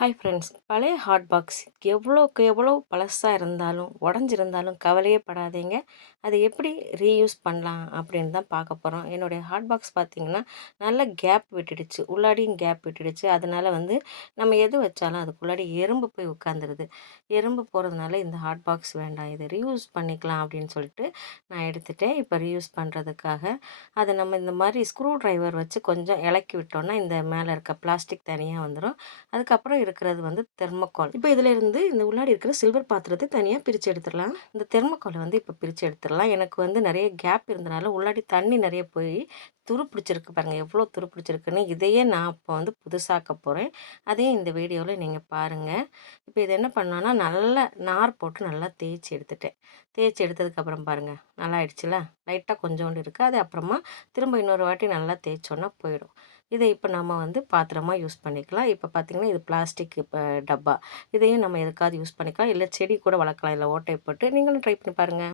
Hi friends, பழைய hot box எவ்வளோக்கு எவ்வளோ பழசாக இருந்தாலும் உடஞ்சிருந்தாலும் கவலையே படாதீங்க. அதை எப்படி ரீயூஸ் பண்ணலாம் அப்படின்னு தான் பார்க்க போகிறோம். என்னுடைய ஹாட் பாக்ஸ் பார்த்திங்கன்னா நல்ல கேப் விட்டுடுச்சு, உள்ளாடியும் கேப் விட்டுடுச்சு. அதனால் நம்ம எது வச்சாலும் அதுக்குள்ளாடி எறும்பு போய் உட்காந்துருது. எறும்பு போகிறதுனால இந்த ஹாட் பாக்ஸ் வேண்டாம், இதை ரீயூஸ் பண்ணிக்கலாம் அப்படின்னு சொல்லிட்டு நான் எடுத்துட்டேன். இப்போ ரீயூஸ் பண்ணுறதுக்காக அதை நம்ம இந்த மாதிரி ஸ்க்ரூ ட்ரைவர் வச்சு கொஞ்சம் இலக்கி விட்டோம்னா இந்த மேலே இருக்க பிளாஸ்டிக் தனியாக வந்துடும். அதுக்கப்புறம் இருக்கிறது தெர்மோகால். இப்போ இதில் இருந்து இந்த உள்ளாடி இருக்கிற சில்வர் பாத்திரத்தை தனியாக பிரித்து எடுத்துடலாம். இந்த தெர்மோகாலை இப்போ பிரித்து எடுத்துடலாம். எனக்கு நிறைய கேப் இருந்தனால உள்ளாடி தண்ணி நிறைய போய் துரு பிடிச்சிருக்கு பாருங்கள், எவ்வளோ துரு பிடிச்சிருக்குன்னு. இதையே நான் இப்போ புதுசாக்க போகிறேன். அதையும் இந்த வீடியோவில் நீங்கள் பாருங்கள். இப்போ இது என்ன பண்ணோன்னா நல்லா நார் போட்டு நல்லா தேய்ச்சி எடுத்துட்டேன். தேய்ச்சி எடுத்ததுக்கப்புறம் பாருங்கள், நல்லா ஆயிடுச்சுல. லைட்டாக கொஞ்சோண்டு இருக்குது. அது அப்புறமா திரும்ப இன்னொரு வாட்டி நல்லா தேய்ச்சோன்னா போயிடும். இதை இப்போ நம்ம பாத்திரமா யூஸ் பண்ணிக்கலாம். இப்போ பார்த்திங்கன்னா இது பிளாஸ்டிக் டப்பா. இதையும் நம்ம எதுக்காவது யூஸ் பண்ணிக்கலாம். இல்லை செடி கூட வளர்க்கலாம். இல்லை ஓட்டை போட்டு நீங்களும் ட்ரை பண்ணி பாருங்கள்.